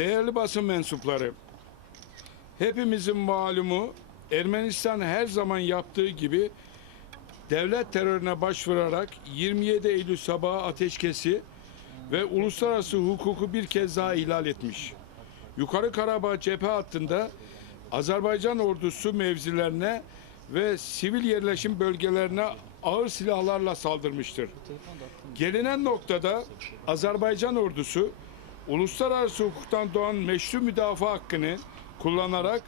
Değerli basın mensupları, hepimizin malumu Ermenistan her zaman yaptığı gibi devlet terörüne başvurarak 27 Eylül sabahı ateşkesi ve uluslararası hukuku bir kez daha ihlal etmiş. Yukarı Karabağ cephe hattında Azerbaycan ordusu mevzilerine ve sivil yerleşim bölgelerine ağır silahlarla saldırmıştır. Gelinen noktada Azerbaycan ordusu uluslararası hukuktan doğan meşru müdafaa hakkını kullanarak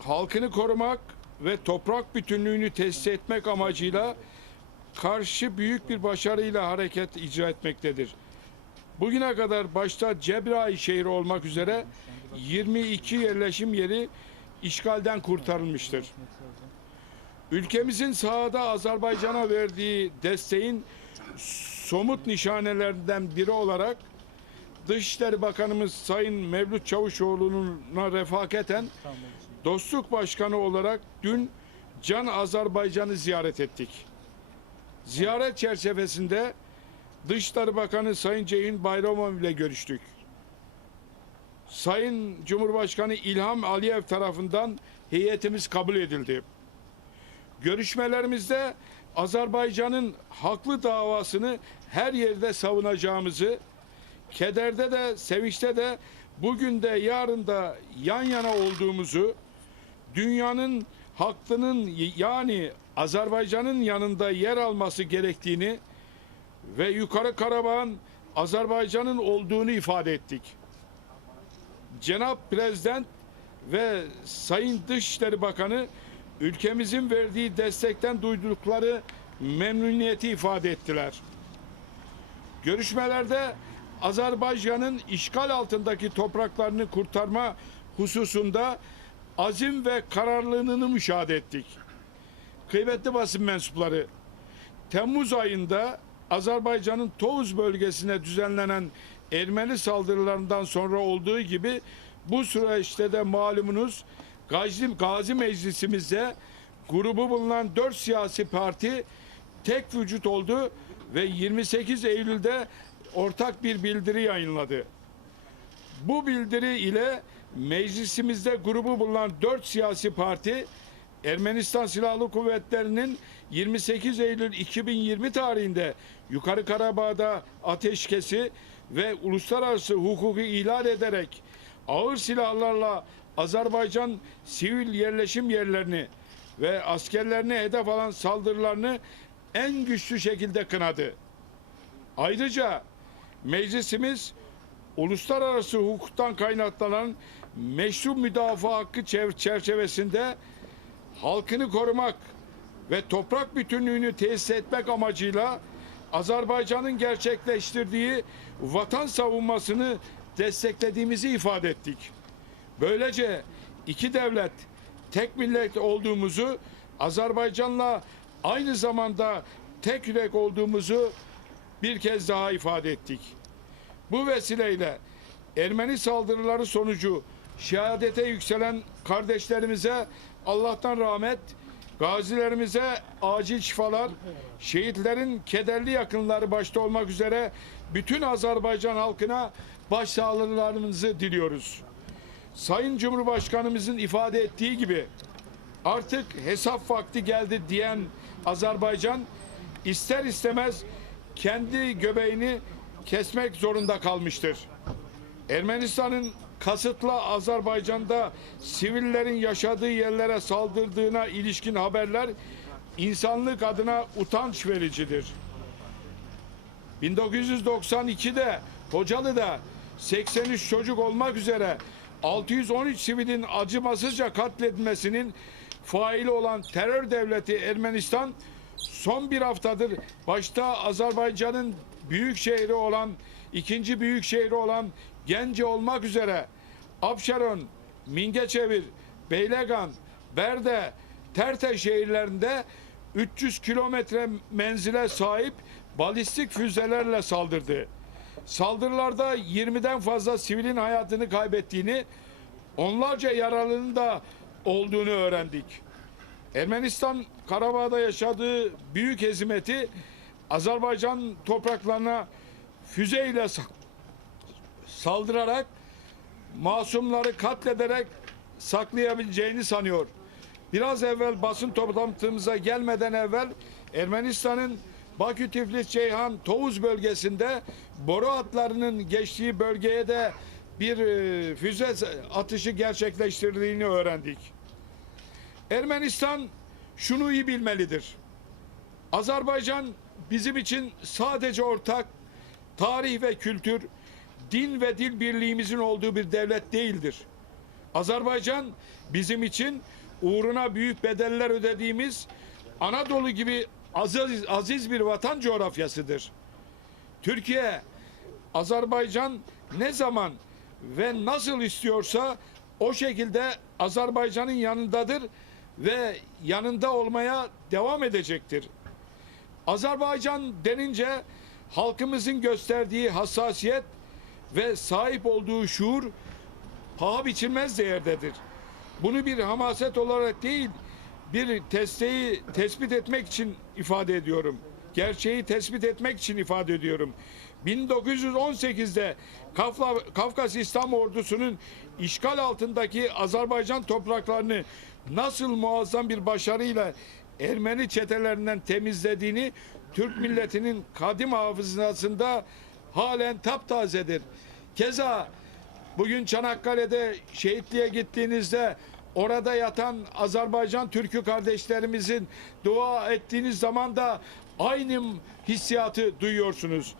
halkını korumak ve toprak bütünlüğünü tesis etmek amacıyla karşı büyük bir başarıyla hareket icra etmektedir. Bugüne kadar başta Cebrail şehri olmak üzere 22 yerleşim yeri işgalden kurtarılmıştır. Ülkemizin sahada Azerbaycan'a verdiği desteğin somut nişanelerinden biri olarak Dışişleri Bakanımız Sayın Mevlüt Çavuşoğlu'na refaketen Dostluk Başkanı olarak dün Can Azerbaycan'ı ziyaret ettik. Ziyaret çerçevesinde Dışişleri Bakanı Sayın Ceyhun Bayramov ile görüştük. Sayın Cumhurbaşkanı İlham Aliyev tarafından heyetimiz kabul edildi. Görüşmelerimizde Azerbaycan'ın haklı davasını her yerde savunacağımızı, kederde de, sevinçte de, bugün de, yarın da yan yana olduğumuzu, dünyanın hakkının yani Azerbaycan'ın yanında yer alması gerektiğini ve Yukarı Karabağ'ın Azerbaycan'ın olduğunu ifade ettik. Cenab Prezident ve Sayın Dışişleri Bakanı ülkemizin verdiği destekten duydukları memnuniyeti ifade ettiler. Görüşmelerde Azerbaycan'ın işgal altındaki topraklarını kurtarma hususunda azim ve kararlılığını müşahede ettik. Kıymetli basın mensupları, Temmuz ayında Azerbaycan'ın Tovuz bölgesine düzenlenen Ermeni saldırılarından sonra olduğu gibi bu süreçte de malumunuz Gazi, Gazi Meclisimizde grubu bulunan dört siyasi parti tek vücut oldu ve 28 Eylül'de ortak bir bildiri yayınladı. Bu bildiri ile meclisimizde grubu bulunan dört siyasi parti Ermenistan Silahlı Kuvvetleri'nin 28 Eylül 2020 tarihinde Yukarı Karabağ'da ateşkesi ve uluslararası hukuku ihlal ederek ağır silahlarla Azerbaycan sivil yerleşim yerlerini ve askerlerini hedef alan saldırılarını en güçlü şekilde kınadı. Ayrıca meclisimiz uluslararası hukuktan kaynaklanan meşru müdafaa hakkı çer- çerçevesinde halkını korumak ve toprak bütünlüğünü tesis etmek amacıyla Azerbaycan'ın gerçekleştirdiği vatan savunmasını desteklediğimizi ifade ettik. Böylece iki devlet, tek millet olduğumuzu, Azerbaycan'la aynı zamanda tek yürek olduğumuzu bir kez daha ifade ettik. Bu vesileyle Ermeni saldırıları sonucu şehadete yükselen kardeşlerimize Allah'tan rahmet, gazilerimize acil şifalar, şehitlerin kederli yakınları başta olmak üzere bütün Azerbaycan halkına başsağlıklarımızı diliyoruz. Sayın Cumhurbaşkanımızın ifade ettiği gibi artık hesap vakti geldi diyen Azerbaycan ister istemez kendi göbeğini kesmek zorunda kalmıştır. Ermenistan'ın kasıtla Azerbaycan'da sivillerin yaşadığı yerlere saldırdığına ilişkin haberler insanlık adına utanç vericidir. 1992'de Kocalı'da 83 çocuk olmak üzere 613 sivilin acımasızca katledilmesinin faili olan terör devleti Ermenistan son bir haftadır başta Azerbaycan'ın büyük şehri olan ikinci büyük şehri olan Gence olmak üzere Abşeron, Mingeçevir, Beylegan, Berde, Terte şehirlerinde 300 kilometre menzile sahip balistik füzelerle saldırdı. Saldırılarda 20'den fazla sivilin hayatını kaybettiğini, onlarca yaralının da olduğunu öğrendik. Ermenistan Karabağ'da yaşadığı büyük hezimeti Azerbaycan topraklarına füzeyle sa- saldırarak masumları katlederek saklayabileceğini sanıyor. Biraz evvel basın toplantımıza gelmeden evvel Ermenistan'ın Bakü, Tiflis, Ceyhan, Tovuz bölgesinde boru hatlarının geçtiği bölgeye de bir e, füze atışı gerçekleştirdiğini öğrendik. Ermenistan şunu iyi bilmelidir. Azerbaycan bizim için sadece ortak tarih ve kültür, din ve dil birliğimizin olduğu bir devlet değildir. Azerbaycan bizim için uğruna büyük bedeller ödediğimiz Anadolu gibi aziz, aziz bir vatan coğrafyasıdır. Türkiye, Azerbaycan ne zaman ve nasıl istiyorsa o şekilde Azerbaycan'ın yanındadır ve yanında olmaya devam edecektir. Azerbaycan denince halkımızın gösterdiği hassasiyet ve sahip olduğu şuur paha biçilmez değerdedir. Bunu bir hamaset olarak değil, bir testeyi tespit etmek için ifade ediyorum. Gerçeği tespit etmek için ifade ediyorum. 1918'de Kafla, Kafkas İslam ordusunun işgal altındaki Azerbaycan topraklarını nasıl muazzam bir başarıyla Ermeni çetelerinden temizlediğini Türk milletinin kadim hafızasında halen taptazedir. Keza bugün Çanakkale'de şehitliğe gittiğinizde orada yatan Azerbaycan Türk'ü kardeşlerimizin dua ettiğiniz zaman da aynı hissiyatı duyuyorsunuz.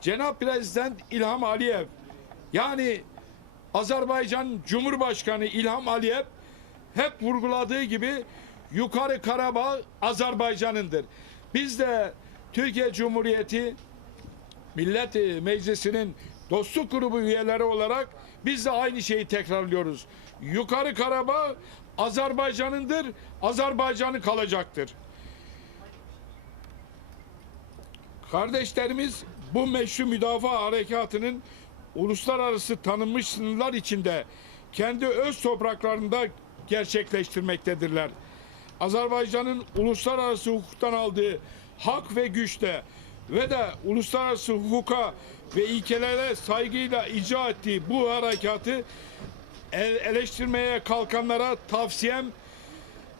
Cenab Prezident İlham Aliyev yani Azerbaycan Cumhurbaşkanı İlham Aliyev hep vurguladığı gibi yukarı Karabağ Azerbaycan'ındır. Biz de Türkiye Cumhuriyeti Millet Meclisi'nin dostluk grubu üyeleri olarak biz de aynı şeyi tekrarlıyoruz. Yukarı Karabağ Azerbaycan'ındır, Azerbaycan'ı kalacaktır. Kardeşlerimiz bu meşru müdafaa harekatının uluslararası tanınmış sınırlar içinde kendi öz topraklarında gerçekleştirmektedirler. Azerbaycan'ın uluslararası hukuktan aldığı hak ve güçte ve de uluslararası hukuka ve ilkelere saygıyla icra ettiği bu harekatı el- eleştirmeye kalkanlara tavsiyem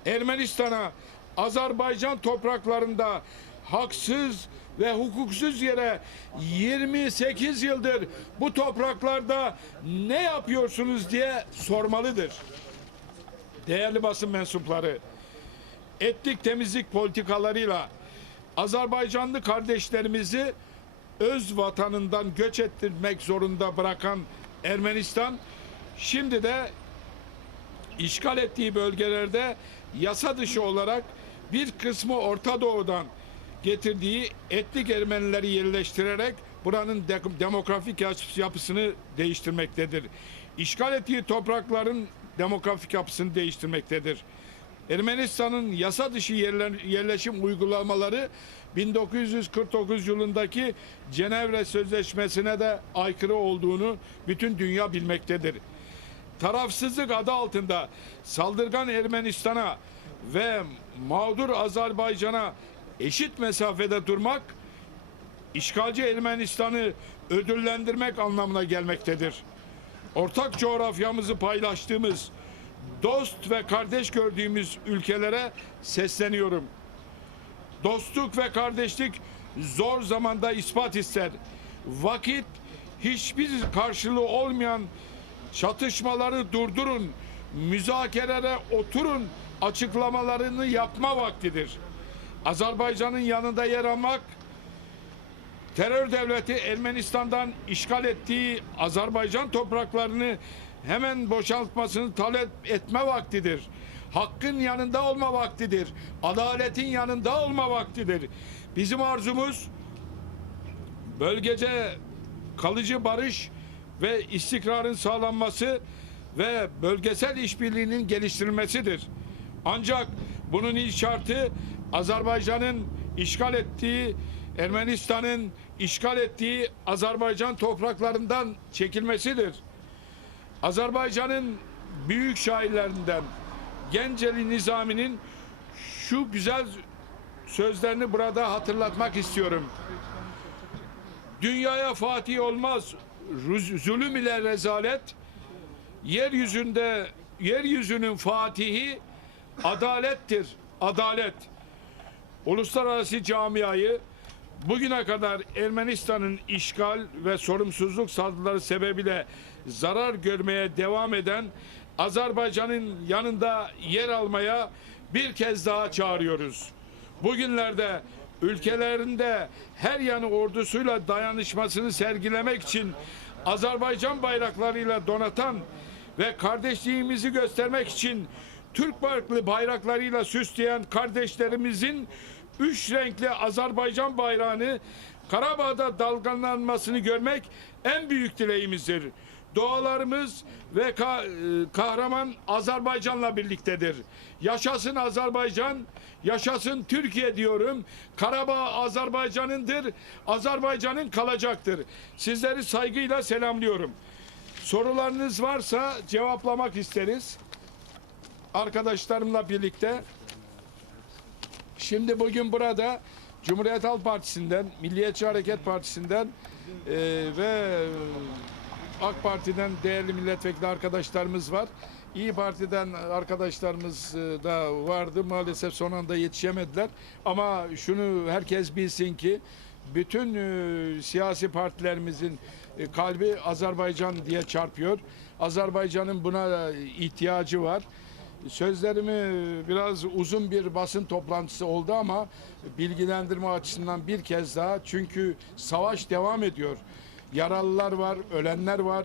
Ermenistan'a Azerbaycan topraklarında haksız ve hukuksuz yere 28 yıldır bu topraklarda ne yapıyorsunuz diye sormalıdır. Değerli basın mensupları, etnik temizlik politikalarıyla Azerbaycanlı kardeşlerimizi öz vatanından göç ettirmek zorunda bırakan Ermenistan şimdi de işgal ettiği bölgelerde yasa dışı olarak bir kısmı Orta Doğu'dan getirdiği etnik Ermenileri yerleştirerek buranın de- demografik yap- yapısını değiştirmektedir. İşgal ettiği toprakların demografik yapısını değiştirmektedir. Ermenistan'ın yasa dışı yerleşim uygulamaları 1949 yılındaki Cenevre Sözleşmesi'ne de aykırı olduğunu bütün dünya bilmektedir tarafsızlık adı altında saldırgan Ermenistan'a ve mağdur Azerbaycan'a eşit mesafede durmak işgalci Ermenistan'ı ödüllendirmek anlamına gelmektedir. Ortak coğrafyamızı paylaştığımız, dost ve kardeş gördüğümüz ülkelere sesleniyorum. Dostluk ve kardeşlik zor zamanda ispat ister. Vakit hiçbir karşılığı olmayan çatışmaları durdurun, müzakerelere oturun açıklamalarını yapma vaktidir. Azerbaycan'ın yanında yer almak, terör devleti Ermenistan'dan işgal ettiği Azerbaycan topraklarını hemen boşaltmasını talep etme vaktidir. Hakkın yanında olma vaktidir. Adaletin yanında olma vaktidir. Bizim arzumuz bölgece kalıcı barış ve istikrarın sağlanması ve bölgesel işbirliğinin geliştirilmesidir. Ancak bunun ilk şartı Azerbaycan'ın işgal ettiği Ermenistan'ın işgal ettiği Azerbaycan topraklarından çekilmesidir. Azerbaycan'ın büyük şairlerinden Genceli Nizami'nin şu güzel sözlerini burada hatırlatmak istiyorum. Dünyaya fatih olmaz zulüm ile rezalet, yeryüzünde yeryüzünün fatihi adalettir. Adalet. Uluslararası camiayı bugüne kadar Ermenistan'ın işgal ve sorumsuzluk saldırıları sebebiyle zarar görmeye devam eden Azerbaycan'ın yanında yer almaya bir kez daha çağırıyoruz. Bugünlerde ülkelerinde her yanı ordusuyla dayanışmasını sergilemek için Azerbaycan bayraklarıyla donatan ve kardeşliğimizi göstermek için Türk farklı bayraklarıyla süsleyen kardeşlerimizin üç renkli Azerbaycan bayrağını Karabağ'da dalgalanmasını görmek en büyük dileğimizdir. Doğalarımız ve ka- e, kahraman Azerbaycan'la birliktedir. Yaşasın Azerbaycan, yaşasın Türkiye diyorum. Karabağ Azerbaycan'ındır, Azerbaycan'ın kalacaktır. Sizleri saygıyla selamlıyorum. Sorularınız varsa cevaplamak isteriz. Arkadaşlarımla birlikte. Şimdi bugün burada Cumhuriyet Halk Partisi'nden, Milliyetçi Hareket Partisi'nden e, ve AK Parti'den değerli milletvekili arkadaşlarımız var. İyi Parti'den arkadaşlarımız e, da vardı. Maalesef son anda yetişemediler. Ama şunu herkes bilsin ki bütün e, siyasi partilerimizin e, kalbi Azerbaycan diye çarpıyor. Azerbaycan'ın buna ihtiyacı var. Sözlerimi biraz uzun bir basın toplantısı oldu ama bilgilendirme açısından bir kez daha çünkü savaş devam ediyor. Yaralılar var, ölenler var.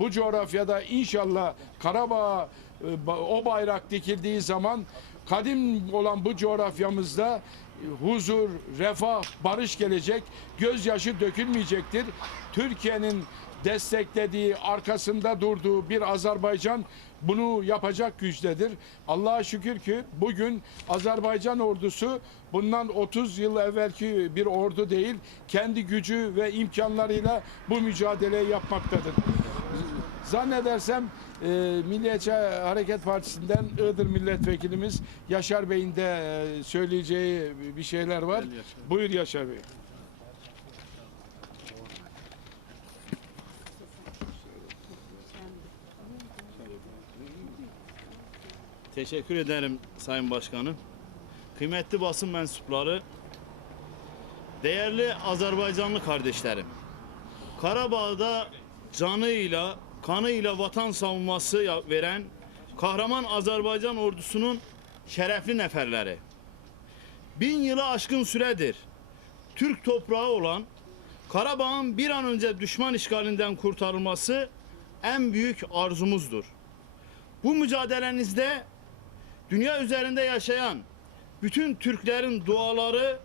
Bu coğrafyada inşallah Karabağ e, o bayrak dikildiği zaman kadim olan bu coğrafyamızda e, huzur, refah, barış gelecek, gözyaşı dökülmeyecektir. Türkiye'nin desteklediği, arkasında durduğu bir Azerbaycan bunu yapacak güçtedir. Allah'a şükür ki bugün Azerbaycan ordusu bundan 30 yıl evvelki bir ordu değil, kendi gücü ve imkanlarıyla bu mücadeleyi yapmaktadır. Zannedersem e, Milliyetçi Hareket Partisi'nden Iğdır Milletvekilimiz Yaşar Bey'in de e, söyleyeceği bir şeyler var. Buyur Yaşar Bey. Teşekkür ederim Sayın Başkanım. Kıymetli basın mensupları, değerli Azerbaycanlı kardeşlerim. Karabağ'da canıyla, kanıyla vatan savunması veren kahraman Azerbaycan ordusunun şerefli neferleri. Bin yılı aşkın süredir Türk toprağı olan Karabağ'ın bir an önce düşman işgalinden kurtarılması en büyük arzumuzdur. Bu mücadelenizde dünya üzerinde yaşayan bütün Türklerin duaları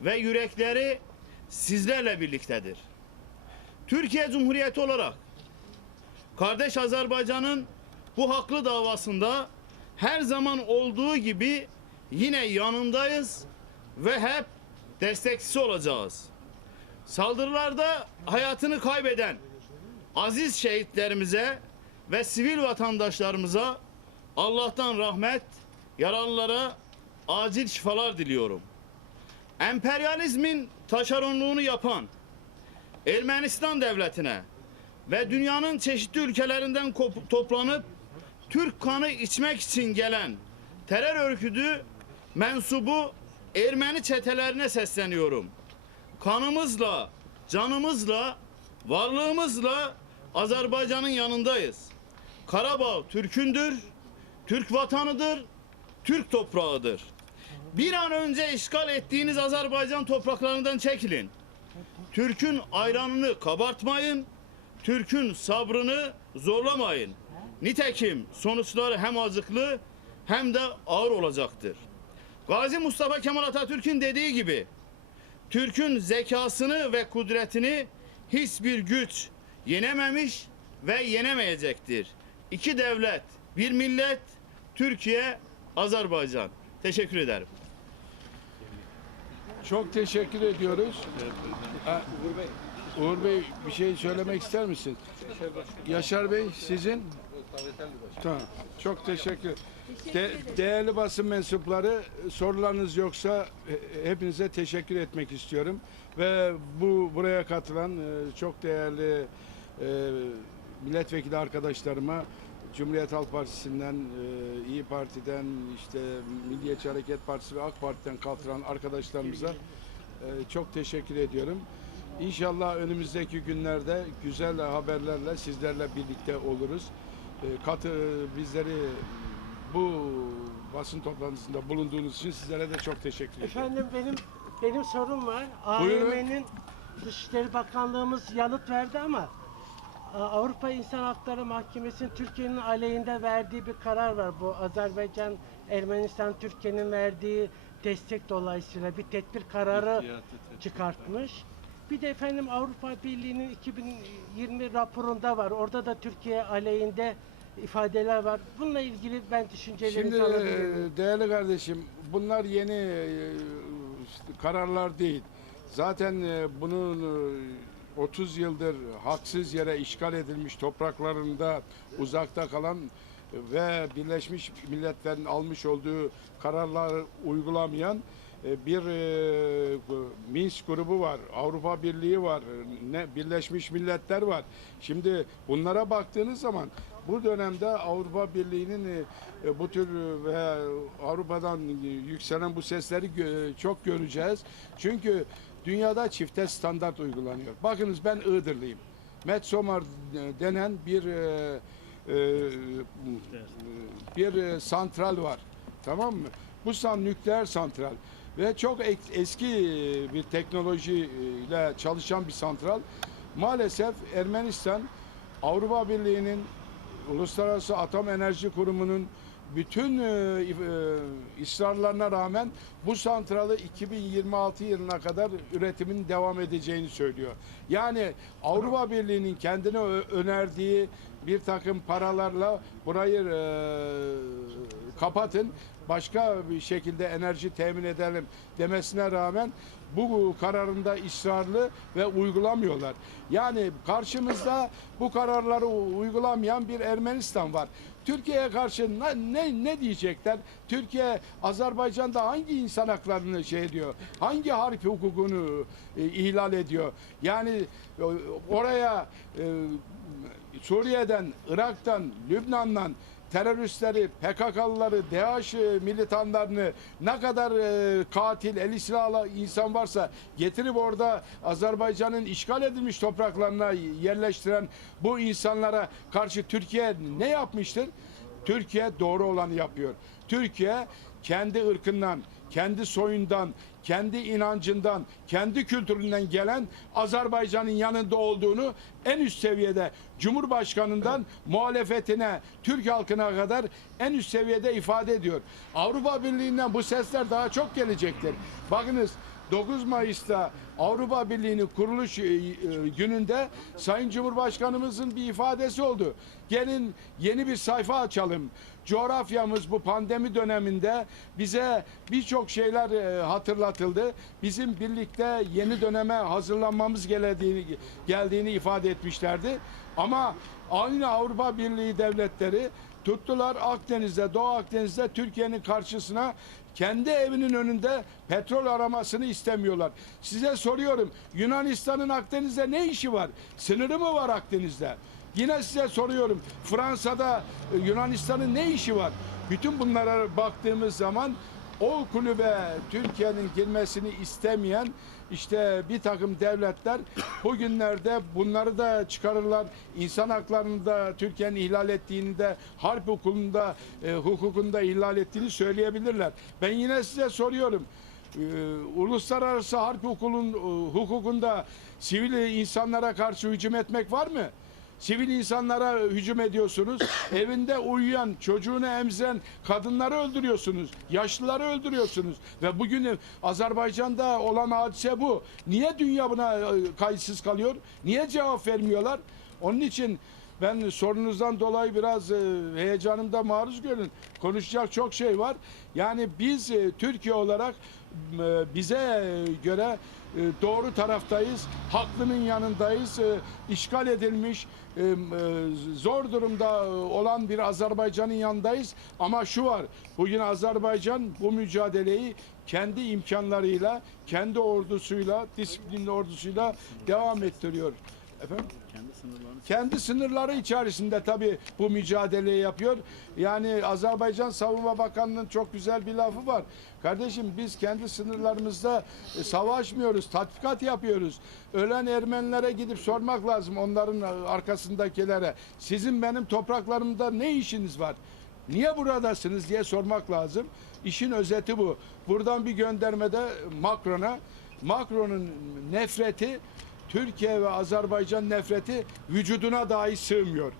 ve yürekleri sizlerle birliktedir. Türkiye Cumhuriyeti olarak kardeş Azerbaycan'ın bu haklı davasında her zaman olduğu gibi yine yanındayız ve hep destekçisi olacağız. Saldırılarda hayatını kaybeden aziz şehitlerimize ve sivil vatandaşlarımıza Allah'tan rahmet, yaralılara acil şifalar diliyorum. Emperyalizmin taşeronluğunu yapan Ermenistan devletine ve dünyanın çeşitli ülkelerinden toplanıp Türk kanı içmek için gelen terör örgütü mensubu Ermeni çetelerine sesleniyorum. Kanımızla, canımızla, varlığımızla Azerbaycan'ın yanındayız. Karabağ Türk'ündür, Türk vatanıdır, Türk toprağıdır. Bir an önce işgal ettiğiniz Azerbaycan topraklarından çekilin. Türk'ün ayranını kabartmayın, Türk'ün sabrını zorlamayın. Nitekim sonuçları hem acıklı hem de ağır olacaktır. Gazi Mustafa Kemal Atatürk'ün dediği gibi Türk'ün zekasını ve kudretini hiçbir güç yenememiş ve yenemeyecektir. İki devlet, bir millet, Türkiye, Azerbaycan. Teşekkür ederim. Çok teşekkür ediyoruz. Ha, Uğur Bey bir şey söylemek ister misin? Yaşar Bey sizin? Tamam. Çok teşekkür. De- değerli basın mensupları sorularınız yoksa he- hepinize teşekkür etmek istiyorum ve bu buraya katılan e, çok değerli e, milletvekili arkadaşlarıma Cumhuriyet Halk Partisi'nden, e, İyi Parti'den, işte Milliyetçi Hareket Partisi ve AK Parti'den katılan arkadaşlarımıza e, çok teşekkür ediyorum. İnşallah önümüzdeki günlerde güzel haberlerle sizlerle birlikte oluruz. E, katı bizleri bu basın toplantısında bulunduğunuz için sizlere de çok teşekkür ederim. Efendim benim benim sorum var. Buyurun. AYM'nin Dışişleri Bakanlığımız yanıt verdi ama Avrupa İnsan Hakları Mahkemesi'nin Türkiye'nin aleyhinde verdiği bir karar var. Bu Azerbaycan, Ermenistan, Türkiye'nin verdiği destek dolayısıyla bir tedbir kararı çıkartmış. Bir de efendim Avrupa Birliği'nin 2020 raporunda var. Orada da Türkiye aleyhinde ifadeler var. Bununla ilgili ben düşüncelerinizi Şimdi alabilir miyim? e, değerli kardeşim bunlar yeni e, işte kararlar değil. Zaten e, bunun 30 yıldır haksız yere işgal edilmiş topraklarında uzakta kalan ve Birleşmiş Milletler'in almış olduğu kararları uygulamayan e, bir e, Minsk grubu var, Avrupa Birliği var, ne Birleşmiş Milletler var. Şimdi bunlara baktığınız zaman bu dönemde Avrupa Birliği'nin e, bu tür ve Avrupa'dan yükselen bu sesleri çok göreceğiz. Çünkü dünyada çifte standart uygulanıyor. Bakınız ben Iğdırlıyım. Metsomar e, denen bir e, e, bir santral var. Tamam mı? Bu san nükleer santral ve çok eski bir teknolojiyle çalışan bir santral. Maalesef Ermenistan Avrupa Birliği'nin Uluslararası Atom Enerji Kurumu'nun bütün e, e, ısrarlarına rağmen bu santralı 2026 yılına kadar üretimin devam edeceğini söylüyor. Yani Avrupa Birliği'nin kendine önerdiği bir takım paralarla burayı e, kapatın başka bir şekilde enerji temin edelim demesine rağmen bu kararında ısrarlı ve uygulamıyorlar. Yani karşımızda bu kararları uygulamayan bir Ermenistan var. Türkiye'ye karşı ne, ne, ne diyecekler? Türkiye Azerbaycan'da hangi insan haklarını şey ediyor? Hangi harp hukukunu e, ihlal ediyor? Yani e, oraya e, Suriye'den, Irak'tan, Lübnan'dan teröristleri, PKK'lıları, DAEŞ militanlarını ne kadar e, katil, el silahlı insan varsa getirip orada Azerbaycan'ın işgal edilmiş topraklarına yerleştiren bu insanlara karşı Türkiye ne yapmıştır? Türkiye doğru olanı yapıyor. Türkiye kendi ırkından, kendi soyundan, kendi inancından, kendi kültüründen gelen Azerbaycan'ın yanında olduğunu en üst seviyede Cumhurbaşkanından muhalefetine, Türk halkına kadar en üst seviyede ifade ediyor. Avrupa Birliği'nden bu sesler daha çok gelecektir. Bakınız 9 Mayıs'ta Avrupa Birliği'nin kuruluş e, e, gününde Sayın Cumhurbaşkanımızın bir ifadesi oldu. Gelin yeni bir sayfa açalım. Coğrafyamız bu pandemi döneminde bize birçok şeyler e, hatırlatıldı. Bizim birlikte yeni döneme hazırlanmamız geldiğini, geldiğini ifade etmişlerdi. Ama aynı Avrupa Birliği devletleri tuttular Akdeniz'de, Doğu Akdeniz'de Türkiye'nin karşısına kendi evinin önünde petrol aramasını istemiyorlar. Size soruyorum Yunanistan'ın Akdeniz'de ne işi var? Sınırı mı var Akdeniz'de? Yine size soruyorum Fransa'da e, Yunanistan'ın ne işi var? Bütün bunlara baktığımız zaman o kulübe Türkiye'nin girmesini istemeyen işte bir takım devletler bugünlerde bunları da çıkarırlar. İnsan haklarını da Türkiye'nin ihlal ettiğini de harp hukukunda, e, hukukunda ihlal ettiğini söyleyebilirler. Ben yine size soruyorum. Ee, uluslararası harp hukukunun, e, hukukunda sivil insanlara karşı hücum etmek var mı? Sivil insanlara hücum ediyorsunuz. Evinde uyuyan, çocuğunu emziren kadınları öldürüyorsunuz. Yaşlıları öldürüyorsunuz. Ve bugün Azerbaycan'da olan hadise bu. Niye dünya buna e, kayıtsız kalıyor? Niye cevap vermiyorlar? Onun için ben sorunuzdan dolayı biraz e, heyecanımda maruz görün. Konuşacak çok şey var. Yani biz e, Türkiye olarak bize göre doğru taraftayız. Haklının yanındayız. E, işgal edilmiş, e, e, zor durumda olan bir Azerbaycan'ın yanındayız. Ama şu var. Bugün Azerbaycan bu mücadeleyi kendi imkanlarıyla, kendi ordusuyla, disiplinli ordusuyla devam ettiriyor. Efendim? Kendi sınırları içerisinde tabii bu mücadeleyi yapıyor. Yani Azerbaycan Savunma Bakanlığı'nın çok güzel bir lafı var. Kardeşim biz kendi sınırlarımızda e, savaşmıyoruz, tatbikat yapıyoruz. Ölen Ermenilere gidip sormak lazım onların arkasındakilere. Sizin benim topraklarımda ne işiniz var? Niye buradasınız diye sormak lazım. İşin özeti bu. Buradan bir göndermede Macron'a Macron'un nefreti Türkiye ve Azerbaycan nefreti vücuduna dahi sığmıyor.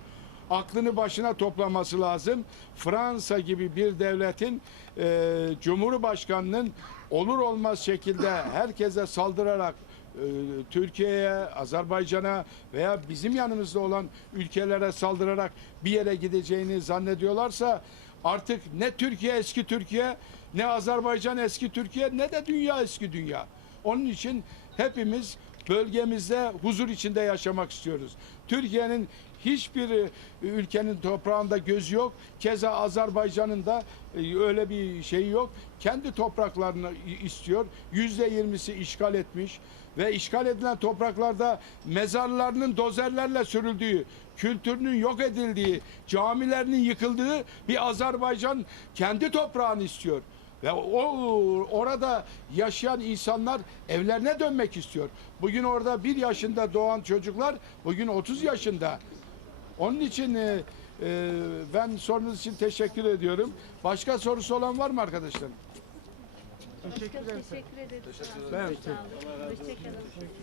Aklını başına toplaması lazım. Fransa gibi bir devletin e, Cumhurbaşkanının olur olmaz şekilde herkese saldırarak e, Türkiye'ye, Azerbaycan'a veya bizim yanımızda olan ülkelere saldırarak bir yere gideceğini zannediyorlarsa artık ne Türkiye eski Türkiye, ne Azerbaycan eski Türkiye, ne de dünya eski dünya. Onun için hepimiz bölgemizde huzur içinde yaşamak istiyoruz. Türkiye'nin hiçbir e, ülkenin toprağında gözü yok. Keza Azerbaycan'ın da e, öyle bir şeyi yok. Kendi topraklarını istiyor. Yüzde yirmisi işgal etmiş ve işgal edilen topraklarda mezarlarının dozerlerle sürüldüğü, kültürünün yok edildiği, camilerinin yıkıldığı bir Azerbaycan kendi toprağını istiyor. Ve o orada yaşayan insanlar evlerine dönmek istiyor. Bugün orada bir yaşında doğan çocuklar bugün 30 yaşında. Onun için e, e, ben sorunuz için teşekkür ediyorum. Başka sorusu olan var mı arkadaşlar? Teşekkür ederim. teşekkür. Ben- Sağ olun. Hoşçakalın.